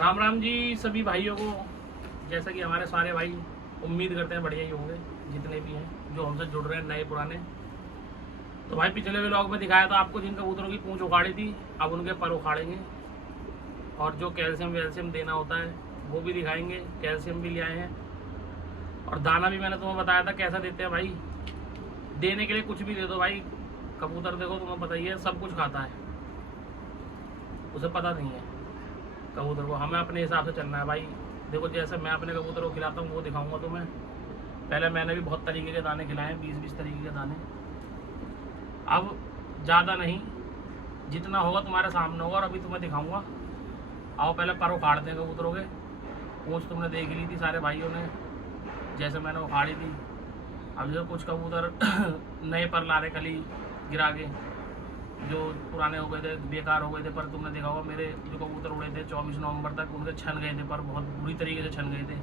राम राम जी सभी भाइयों को। जैसा कि हमारे सारे भाई उम्मीद करते हैं बढ़िया ही होंगे, जितने भी हैं जो हमसे जुड़ रहे हैं नए पुराने। तो भाई पिछले व्लॉग में दिखाया था आपको जिन कबूतरों की पूंछ उखाड़ी थी, अब उनके पर उखाड़ेंगे और जो कैल्शियम वैल्शियम देना होता है वो भी दिखाएंगे। कैल्शियम भी ले आए हैं और दाना भी मैंने तुम्हें बताया था कैसा देते हैं भाई। देने के लिए कुछ भी दे दो भाई, कबूतर देखो तुम्हें पता ही है सब कुछ खाता है, उसे पता नहीं है कबूतर को। हमें अपने हिसाब से चलना है भाई। देखो जैसे मैं अपने कबूतर को खिलाता हूँ वो दिखाऊंगा तुम्हें। पहले मैंने भी बहुत तरीके के दाने खिलाए हैं, 20-20 तरीके के दाने। अब ज़्यादा नहीं, जितना होगा तुम्हारे सामने होगा और अभी तुम्हें दिखाऊंगा। आओ पहले पर उखाड़ते हैं कबूतरों के। पूंछ तुमने देख ली थी सारे भाइयों ने जैसे मैंने उखाड़ी थी। अब जो कुछ कबूतर नए पर ला रहे कली गिरा के, जो पुराने हो गए थे बेकार हो गए थे, पर तुमने देखा होगा मेरे जो कबूतर उड़े थे 24 नवंबर तक उनके छन गए थे, पर बहुत बुरी तरीके से छन गए थे।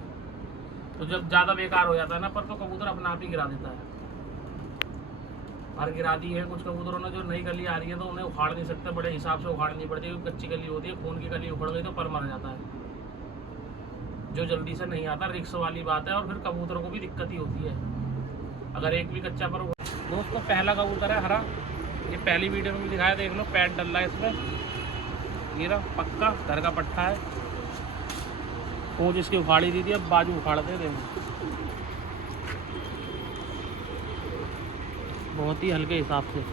तो जब ज़्यादा बेकार हो जाता है ना पर, तो कबूतर अपने आप ही गिरा देता है। पर गिरा दी है कुछ कबूतरों ने। जो नई कली आ रही है तो उन्हें उखाड़ नहीं सकते, बड़े हिसाब से उखाड़नी पड़ती है क्योंकि कच्ची कली होती है। खून की कली उखड़ गई तो पर मर जाता है, जो जल्दी से नहीं आता। रिक्स वाली बात है और फिर कबूतर को भी दिक्कत ही होती है अगर एक भी कच्चा पर। दोस्तों पहला कबूतर है हरा, ये पहली वीडियो में भी दिखाया, देख लो पैड डल रहा है इसमें। ये रहा पक्का घर का पट्टा है। पूंछ इसकी उखाड़ी दी थी, अब बाजू उखाड़ते हैं। देखो बहुत ही हल्के हिसाब से।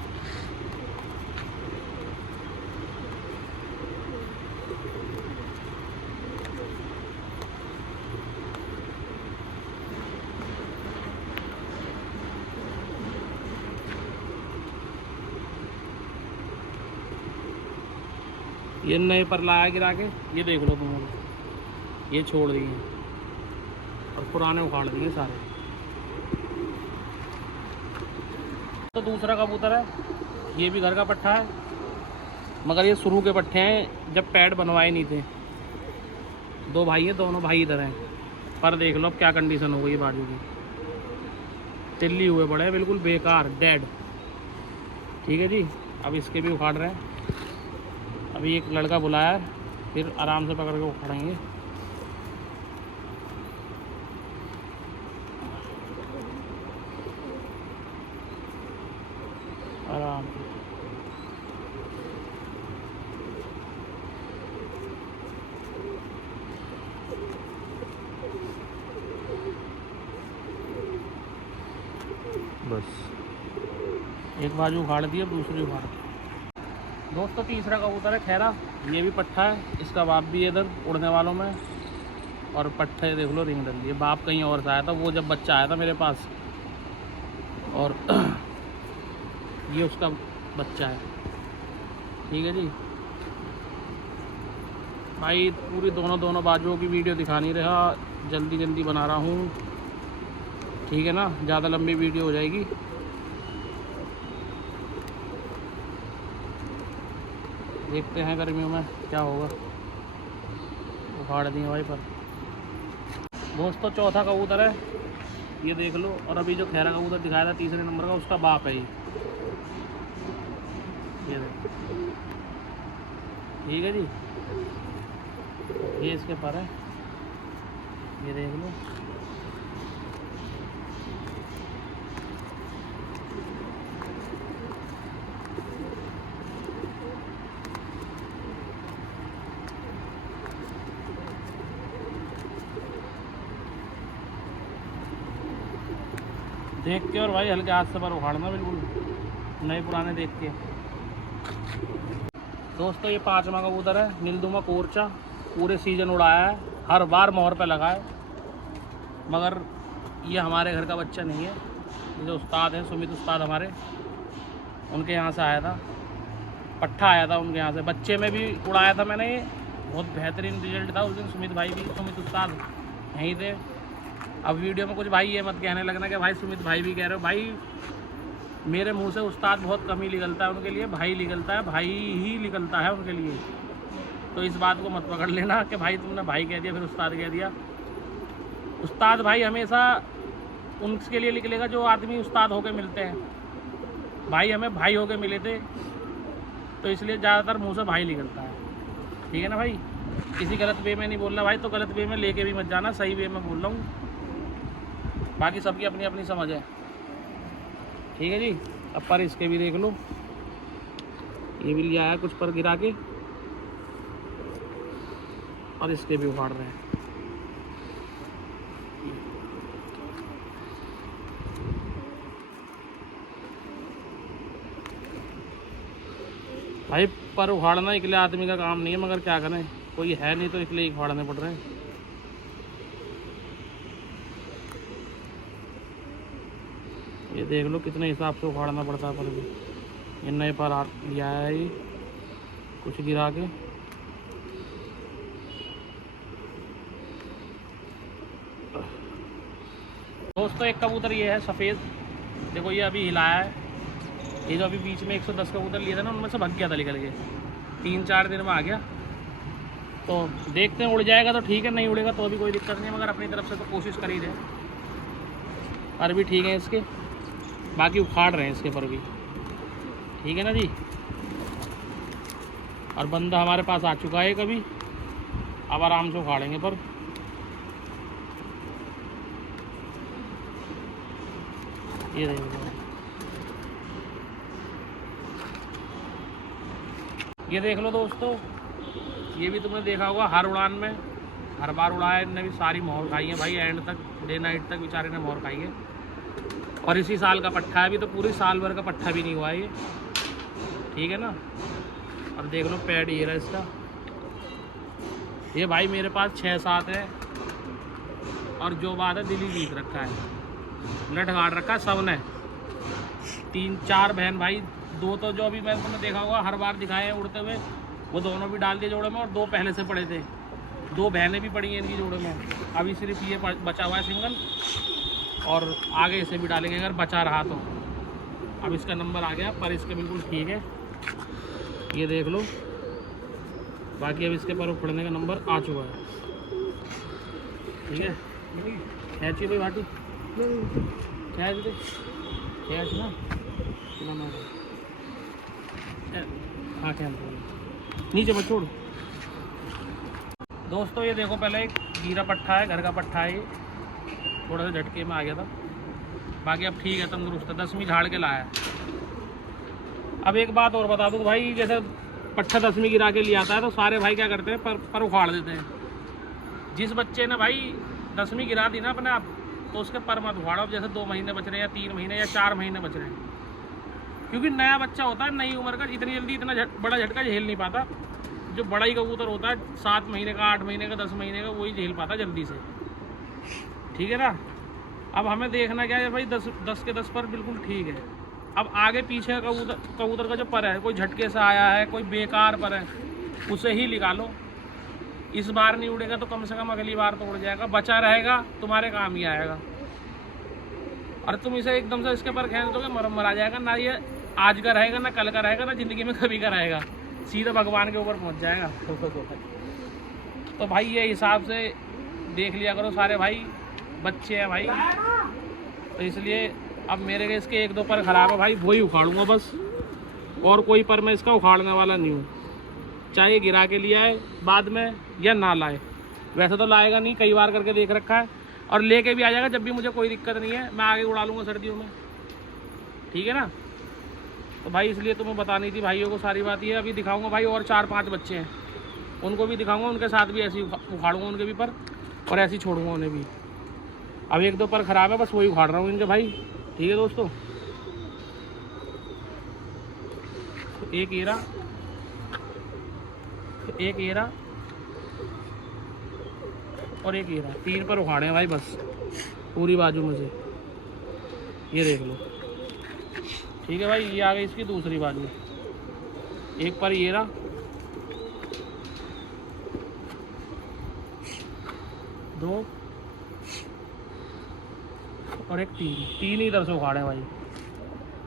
ये नए पर लाया गिरा के, ये देख लो तुम लोग, ये छोड़ दिए और पुराने उखाड़ दिए सारे। तो दूसरा कबूतर है, ये भी घर का पट्टा है, मगर ये शुरू के पट्टे हैं जब पैड बनवाए नहीं थे। दो भाई हैं, दोनों भाई इधर हैं। पर देख लो अब क्या कंडीशन हो गई बाजू की, तिल्ली हुए पड़े हैं बिल्कुल बेकार डेड। ठीक है जी, अब इसके भी उखाड़ रहे हैं। अभी एक लड़का बुलाया है, फिर आराम से पकड़ के उखाड़ेंगे। आराम से। बस एक बाजू उखाड़ दी, अब दूसरी उखाड़ दी। दोस्तों तीसरा कबूतर है खैरा, ये भी पट्टा है, इसका बाप भी है इधर उड़ने वालों में। और पट्टे देख लो रिंग डल, ये बाप कहीं और से आया था वो जब बच्चा आया था मेरे पास, और ये उसका बच्चा है। ठीक है जी भाई, पूरी दोनों बाजुओं की वीडियो दिखा नहीं रहा, जल्दी बना रहा हूँ। ठीक है ना, ज़्यादा लंबी वीडियो हो जाएगी। देखते हैं गर्मियों में क्या होगा। उखाड़ दिए भाई पर। दोस्तों चौथा कबूतर है, ये देख लो। और अभी जो खैरा कबूतर दिखाया था तीसरे नंबर का, उसका बाप है ये देखो। ठीक है जी, ये इसके पर है, ये देख लो। देख के और भाई हल्के हाथ से पर उखाड़ना, बिल्कुल नए पुराने देख के। दोस्तों ये पांचवा कबूतर है, नीलदुमा कोरचा। पूरे सीजन उड़ाया है, हर बार मोहर पे लगा है, मगर ये हमारे घर का बच्चा नहीं है। ये जो उस्ताद हैं सुमित उस्ताद हमारे, उनके यहाँ से आया था, पट्ठा आया था उनके यहाँ से। बच्चे में भी उड़ाया था मैंने, ये बहुत बेहतरीन रिजल्ट था उस दिन। सुमित उस्ताद यहीं थे। अब वीडियो में कुछ भाई ये मत कहने लगना कि भाई सुमित भाई भी कह रहे हो। भाई मेरे मुंह से उस्ताद बहुत कम ही निकलता है उनके लिए, भाई निकलता है, भाई ही निकलता है उनके लिए। तो इस बात को मत पकड़ लेना कि भाई तुमने भाई कह दिया फिर उस्ताद कह दिया। उस्ताद भाई हमेशा उनके लिए निकलेगा जो आदमी उस्ताद होके मिलते हैं। भाई हमें भाई होके मिले थे, तो इसलिए ज़्यादातर मुँह से भाई निकलता है। ठीक है ना भाई। किसी गलत वे में नहीं बोलना भाई, तो गलत वे में लेके भी मत जाना, सही वे में बोल रहा हूँ। बाकी सबकी अपनी अपनी समझ है, ठीक है जी। अब पर इसके भी देख लो, ये भी लिया है कुछ पर गिरा के, और इसके भी उखाड़ रहे हैं। भाई पर उखाड़ना अकेले आदमी का काम नहीं है, मगर क्या करें, कोई है नहीं तो इसलिए उखाड़ने पड़ रहे हैं। ये देख लो कितने हिसाब से उखाड़ना पड़ता है पर भी। ये नए पर लिया है, ये कुछ गिरा के। दोस्तों एक कबूतर ये है सफ़ेद, देखो ये अभी हिलाया है। ये जो अभी बीच में 110 कबूतर लिए थे ना, उनमें से भाग गया था निकल के, 3-4 दिन में आ गया। तो देखते हैं, उड़ जाएगा तो ठीक है, नहीं उड़ेगा तो अभी कोई दिक्कत नहीं है, मगर अपनी तरफ से तो कोशिश कर ही रहे। पर भी ठीक है इसके, बाकी उखाड़ रहे हैं इसके पर भी, ठीक है ना जी। और बंदा हमारे पास आ चुका है कभी, अब आराम से उखाड़ेंगे पर। ये देखो, ये देख लो दोस्तों, ये भी तुमने देखा होगा हर उड़ान में, हर बार उड़ाया इनने भी, सारी मोहर खाई है भाई, एंड तक, डे नाइट तक बेचारे ने मोहर खाई है। और इसी साल का पट्ठा है, अभी तो पूरी साल भर का पट्ठा भी नहीं हुआ है ये, ठीक है ना। और देख लो पैड ये रहा इसका, ये भाई मेरे पास 6-7 है, और जो बात है दिल्ली जीत रखा है, नट गाड़ रखा है सब ने। 3-4 बहन भाई, 2 तो जो अभी मैंने तुमने देखा होगा हर बार दिखाए हैं उड़ते हुए, वो दोनों भी डाल दिए जोड़े में, और 2 पहले से पड़े थे, 2 बहनें भी पड़ी हैं इनकी जोड़े में। अभी सिर्फ ये बचा हुआ है सिंगल, और आगे इसे भी डालेंगे अगर बचा रहा तो। अब इसका नंबर आ गया, पर इसके बिल्कुल ठीक है, ये देख लो। बाकी अब इसके पर उखड़ने का नंबर आ चुका है, ठीक है। खैची भाई भाटी, खैच दे, खैच ना, हाँ कैम नीचे मत छोड़। दोस्तों ये देखो, पहले एक गिरा पट्ठा है, घर का पट्ठा है, ये थोड़ा सा झटके में आ गया था, बाकी अब ठीक है, तंदुरुस्त है, 10वीं झाड़ के लाया है। अब एक बात और बता दूँ भाई, जैसे पट्ठा 10वीं गिरा के ले आता है तो सारे भाई क्या करते हैं, पर उखाड़ देते हैं। जिस बच्चे ने भाई 10वीं गिरा दी ना अपने आप, तो उसके पर मत उखाड़ो। जैसे 2 महीने बच रहे हैं, या 3 महीने या 4 महीने बच रहे हैं, क्योंकि नया बच्चा होता है, नई उम्र का, इतनी जल्दी इतना बड़ा झटका झेल नहीं पाता। जो बड़ा ही कबूतर होता है 7 महीने का, 8 महीने का, 10 महीने का, वही झेल पाता जल्दी से, ठीक है ना। अब हमें देखना क्या है भाई, 10 के 10 पर बिल्कुल ठीक है। अब आगे पीछे कबूतर का जो पर है, कोई झटके से आया है, कोई बेकार पर है, उसे ही निकालो। इस बार नहीं उड़ेगा तो कम से कम अगली बार तो उड़ जाएगा, बचा रहेगा, तुम्हारे काम ही आएगा। और तुम इसे एकदम से इसके पर खींच दोगे, मर आ जाएगा ना, ये आज का रहेगा ना कल का रहेगा ना ज़िंदगी में कभी का रहेगा, सीधा भगवान के ऊपर पहुंच जाएगा। तो भाई ये हिसाब से देख लिया करो, सारे भाई बच्चे हैं भाई, तो इसलिए अब मेरे के इसके 1-2 पर ख़राब है भाई, वही उखाड़ूंगा बस, और कोई पर मैं इसका उखाड़ने वाला नहीं हूँ। चाहे गिरा के लिया है बाद में या ना लाए, वैसे तो लाएगा नहीं, कई बार करके देख रखा है, और लेके भी आ जाएगा जब भी, मुझे कोई दिक्कत नहीं है, मैं आगे उड़ा लूँगा सर्दियों में, ठीक है ना। तो भाई इसलिए तुम्हें बतानी थी भाइयों को सारी बात। ये अभी दिखाऊंगा भाई, और 4-5 बच्चे हैं, उनको भी दिखाऊंगा, उनके साथ भी ऐसे ही उखाड़ूंगा उनके भी पर, और ऐसे ही छोड़ूंगा उन्हें भी। अब 1-2 पर ख़राब है, बस वही उखाड़ रहा हूँ इनके भाई, ठीक है दोस्तों। एक एरा, एक एरा और एक एरा, 3 पर उखाड़े हैं भाई बस, पूरी बाजू में से, ये देख लो, ठीक है भाई। ये आ गई इसकी दूसरी बाजू, एक पर ये रहा, 2 और एक 3 ही इधर से उखाड़े भाई।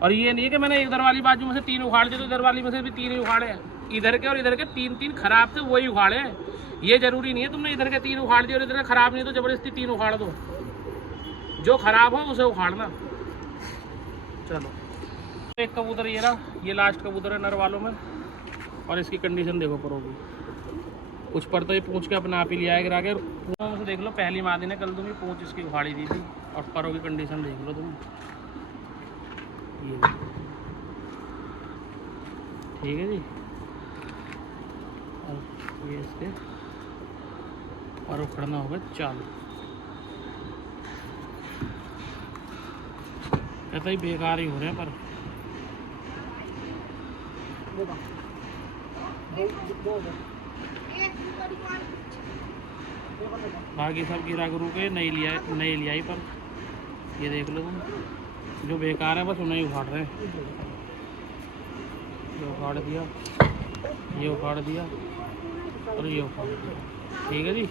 और ये नहीं है कि मैंने इधर वाली बाजू में से 3 उखाड़ दिए तो इधर वाली में से भी 3 ही उखाड़े हैं, इधर के और इधर के 3 खराब थे, वही उखाड़े हैं। ये जरूरी नहीं है तुमने इधर के 3 उखाड़ दिए और इधर के खराब नहीं तो जबरदस्ती 3 उखाड़ दो, जो खराब हो उसे उखाड़ना। चलो एक कबूतर ये रहा, ये लास्ट कबूतर है नर वालों में, और इसकी कंडीशन देखो परोगी, कुछ पर तो ये पूछ के अपने आप ही ले आया गिरा के। पूछों में से देख लो, पहली मादी ने कल तुम्हें पूछ इसकी उखाड़ी दी थी, और परों की कंडीशन देख लो तुम, ये ठीक है जी। और ये इसके पर उखड़ना होगा चालू, कहता ही बेकार ही हो रहे हैं पर। बाकी सब गिरा गुरु के नहीं लिया ही, पर ये देख लो तुम, जो बेकार है बस उन्हें ही उखाड़ रहे हैं। ये उखाड़ दिया, ये उखाड़ दिया और ये उखाड़ दिया, ठीक है जी।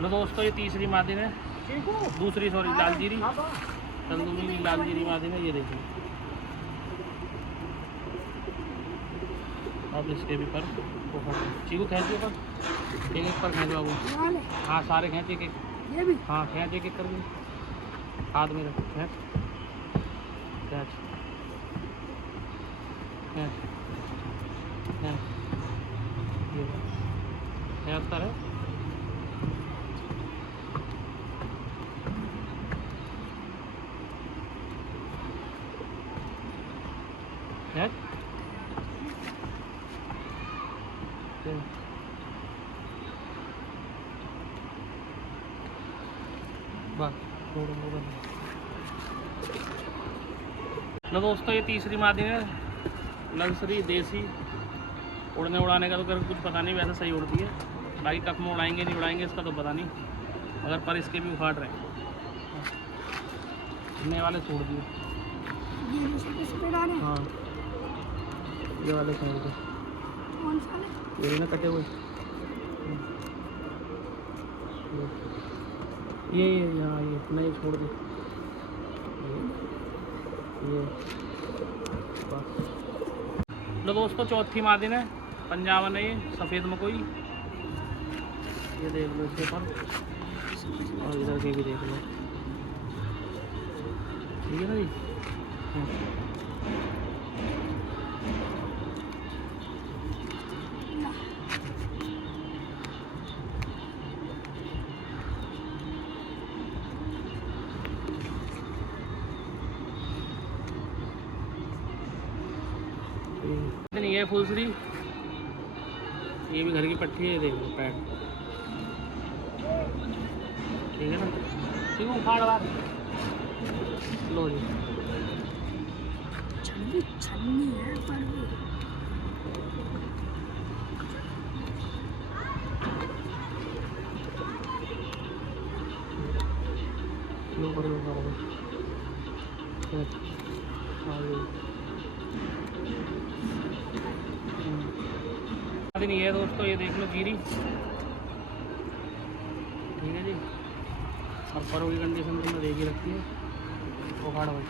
लो दोस्तों, ये तीसरी मादी ने, दूसरी सॉरी लाल जीरी, तंदूरी लाल जीरी मादी ने, ये देखिए। अब इसके भी पर चीकू खींचिए, पर एक पर खींच बाबू। हाँ सारे खींच, एक एक, हाँ खींच एक एक करके, हाथ में रख, खींच खींच खींच खींच, ये खींचता रहे। लो दोस्तों, ये तीसरी मादी है लग्जरी देसी। उड़ने उड़ाने का तो कुछ पता नहीं, वैसे सही उड़ती है। बाकी कप में उड़ाएंगे नहीं उड़ाएंगे इसका तो पता नहीं, मगर पर इसके भी उखाड़ रहे हैं। नए वाले छोड़ दिए, हाँ ये वाले छोड़ दो, ये ना कटे हुए, ये यहाँ ये नहीं छोड़ दे, ये बस। लो दोस्तों, चौथी मादी है पंजाबन है, ये सफ़ेद मकोई, ये देख लो इसके पर, और इधर के भी देख लो, ठीक है ना जी। ये फुलसरी, ये भी घर की पट्टी है, देख लो पैड, ठीक है ना। ठीक है, उखाड़ बात लो जी, छन्नी है पर लो कर लो नहीं है दोस्तों, ये देख लो जीरी, ठीक है जी। और परों की कंडीशन तो मैं देख ही रखी है, उखाड़ भाई।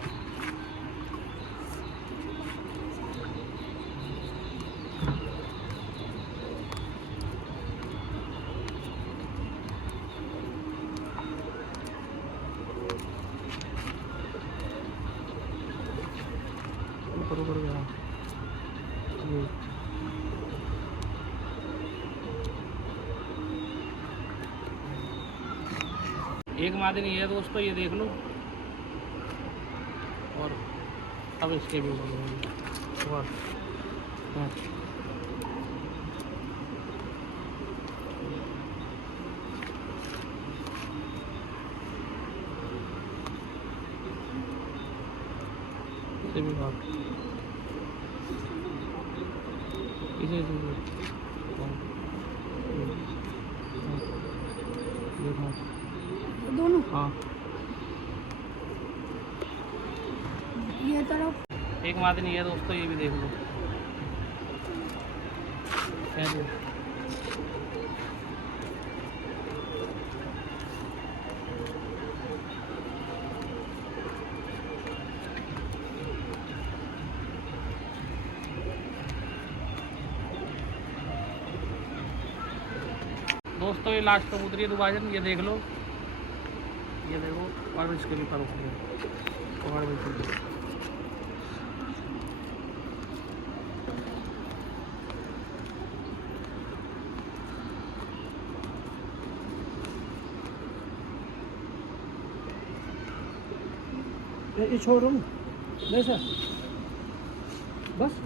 करो करो यहाँ एक मादी नहीं है दोस्तों, ये देख लो। और अब इसके भी और इसे भी बात इसे दोनों, हाँ ये तरफ एक मादी नहीं है दोस्तों, ये भी देख लो। दोस्तों, ये लास्ट कबूतरी है दुबाजन, ये देख लो, ये देखो। और इसके भी पर और ये छोड़ रहा हूँ जैसा बस।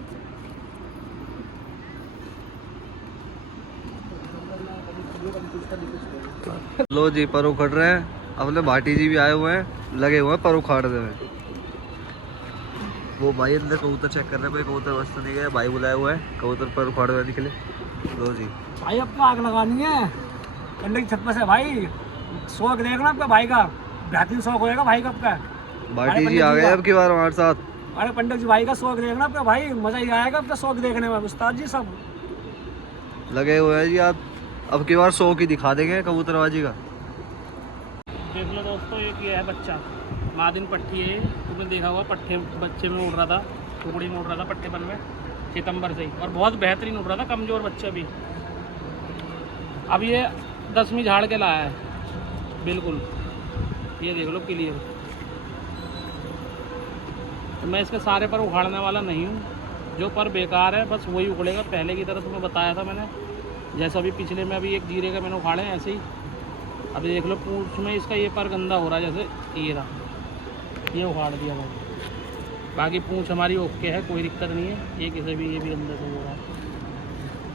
लो जी पर उखड़ रहे हैं, अपने भाटी जी भी आए हुए हैं, लगे हुए हैं पर उखाड़ने में। वो भाई अंदर कबूतर चेक कर रहे हैं, कोई कबूतर वस्त नहीं गया, भाई बुलाए हुए हैं कबूतर पर उखाड़ने निकले। लो जी भाई आपको आग लगानी है कंडे की छत पर से भाई, शौक देखना आपका भाई का, बेहतरीन शौक होएगा भाई का आपका। भाटी जी आ गए अब की बार हमारे साथ। अरे पंडित जी भाई का शौक देखना आपका भाई, मजा ही आएगा आपका शौक देखने में। उस्ताद जी सब लगे हुए हैं जी, आप अब की बार 100 की दिखा देंगे कबूतरबाजी का। देख लो दोस्तों, एक ये है बच्चा, मादिन पट्टी है। तुमने देखा होगा पट्टे बच्चे में उड़ रहा था, टुकड़ी में उड़ रहा था पट्टेपन में सितंबर से ही, और बहुत बेहतरीन उड़ रहा था, कमज़ोर बच्चा भी। अब ये 10वीं झाड़ के लाया है बिल्कुल, ये देख लो क्लियर। तो मैं इसके सारे पर उखाड़ने वाला नहीं हूँ, जो पर बेकार है बस वही उखड़ेगा। पहले की तरह तुम्हें बताया था मैंने, जैसा अभी पिछले में अभी एक जीरे का मैंने उखाड़े हैं ऐसे ही। अभी देख लो पूंछ में इसका ये पर गंदा हो रहा है, जैसे ये रहा, ये उखाड़ दिया मैंने। बाकी पूंछ हमारी ओके है, कोई दिक्कत नहीं है। ये किसी भी, ये भी अंदर से हो रहा है,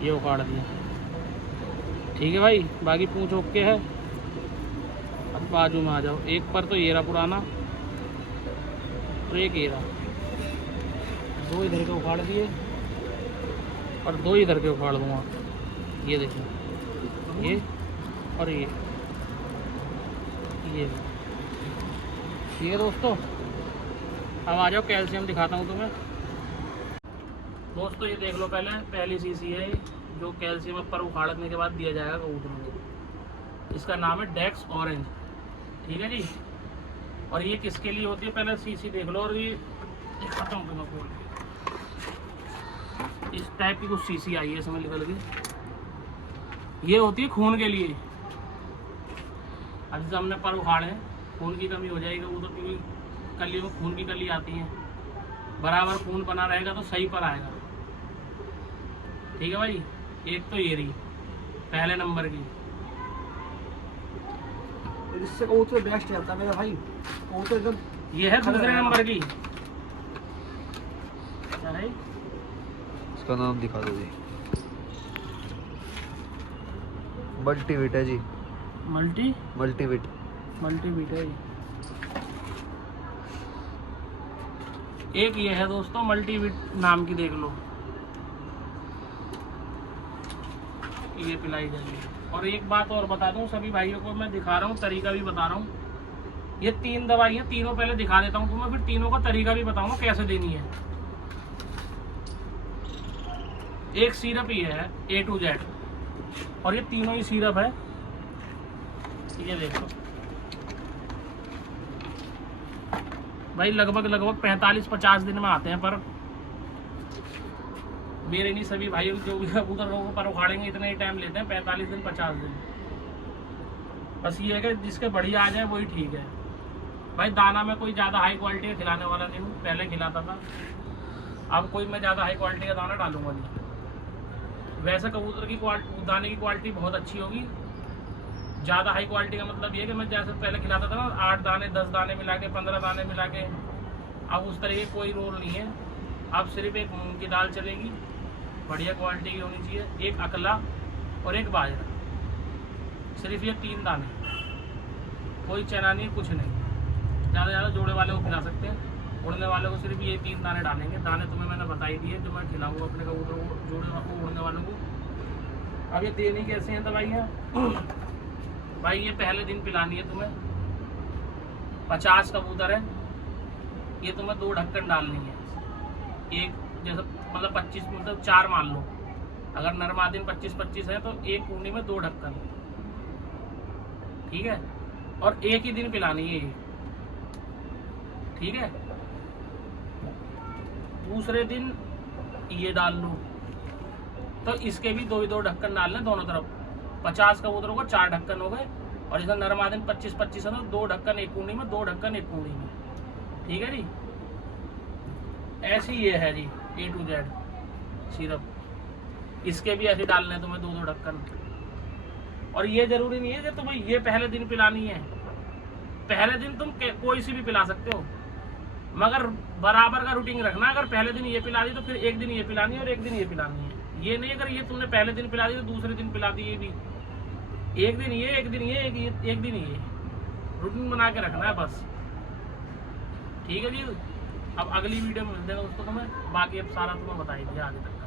ये उखाड़ दिया, ठीक है भाई। बाकी पूंछ ओके है। अब बाजू में आ जाओ, एक पर तो ये रहा पुराना, तो एक ये रहा, 2 इधर के उखाड़ दिए और 2 इधर के उखाड़ दूँगा। ये देखो, ये और ये दोस्तों। अब आ जाओ कैल्शियम दिखाता हूँ तुम्हें। दोस्तों ये देख लो, पहली सीसी है जो कैल्शियम पर उखाड़ने के बाद दिया जाएगा कबूतरों को। इसका नाम है डेक्स ऑरेंज, ठीक है जी। और ये किसके लिए होती है पहले सीसी देख लो। और ये दिखाता हूँ तुम्हें खोल के, इस टाइप की कुछ सीसी आई है इसमें निकल के। ये होती है खून के लिए। अब जैसे हमने पर उखाड़े हैं, खून की कमी हो जाएगी कबूतर, क्योंकि कलियों में खून की कली आती है, बराबर खून बना रहेगा तो सही पर आएगा, ठीक है भाई। एक तो ये रही पहले नंबर की, इससे कबूतर बेस्ट चलता है मेरा भाई, कबूतर एकदम। ये है दूसरे नंबर की, क्या है इसका नाम दिखा दो जी। मल्टीविट है जी, मल्टीविट है। एक ये है दोस्तों मल्टीविट नाम की, देख लो, ये पिलाई जाएगी। और एक बात और बता दूं सभी भाइयों को, मैं दिखा रहा हूँ, तरीका भी बता रहा हूँ। ये 3 दवाई है, तीनों पहले दिखा देता हूँ तुम्हें, फिर तीनों का तरीका भी बताऊंगा कैसे देनी है। एक सिरप ये है A to Z, और ये तीनों ही सिरप है, ये देखो भाई। लगभग 45-50 दिन में आते हैं पर, मेरे नहीं सभी भाइयों जो भी कबूतर को पर उखाड़ेंगे इतना ही टाइम लेते हैं, 45 दिन 50 दिन। बस ये है कि जिसके बढ़िया आ जाए वही ठीक है भाई। दाना में कोई ज़्यादा हाई क्वालिटी का खिलाने वाला नहीं हूँ, पहले खिलाता था, अब कोई मैं ज़्यादा हाई क्वालिटी का दाना डालूंगा नहीं। वैसे कबूतर की दाने की क्वालिटी बहुत अच्छी होगी। ज़्यादा हाई क्वालिटी का मतलब ये है कि मैं जैसे पहले खिलाता था ना, 8 दाने 10 दाने मिला के, 15 दाने मिला के, अब उस तरह की कोई रोल नहीं है। अब सिर्फ एक मूंग की दाल चलेगी, बढ़िया क्वालिटी की होनी चाहिए, एक अकला और एक बाजरा, सिर्फ ये 3 दाने, कोई चना नहीं, कुछ नहीं। ज़्यादा जोड़े वाले को खिला सकते हैं, उड़ने वाले को सिर्फ ये 3 दाने डालेंगे। दाने तुम्हें मैंने बता ही दिए जो मैं खिलाऊंगा अपने कबूतरों को, जोड़े को, उड़ने वालों को। अब ये देनी कैसे हैं दवाइयाँ भाई, ये पहले दिन पिलानी है तुम्हें। 50 कबूतर है, ये तुम्हें 2 ढक्कन डालनी है। एक जैसे मतलब 25, मतलब 4 मान लो, अगर नरमादिन 25-25 है तो एक कुंडी में 2 ढक्कन, ठीक है। और एक ही दिन पिलानी है ये, ठीक है। दूसरे दिन ये डाल लो, तो इसके भी 2 ढक्कन डालने दोनों तरफ। 50 कबूतरों को 4 ढक्कन हो गए, और जैसे नरमादिन 25-25 है तो 2 ढक्कन एक कुंडी में, 2 ढक्कन एक कुंडी में, ठीक है जी। ऐसी ये है जी A to Z सिरप। इसके भी ऐसे डालने तुम्हें 2 ढक्कन। और ये जरूरी नहीं है कि तुम्हें ये पहले दिन पिलानी है, पहले दिन तुम कोई सी भी पिला सकते हो, मगर बराबर का रूटीन रखना। अगर पहले दिन ये पिला दी तो फिर एक दिन ये पिलानी है और एक दिन ये पिलानी है। ये नहीं अगर ये तुमने पहले दिन पिला दी तो दूसरे दिन पिला दी ये भी। एक दिन ये, एक दिन ये, एक दिन ये, रूटीन बना के रखना है बस। ठीक है जी। अब अगली वीडियो में मिलते हैं दोस्तों तुम्हें, बाकी अब सारा तुम्हें बताई दिया आगे तक।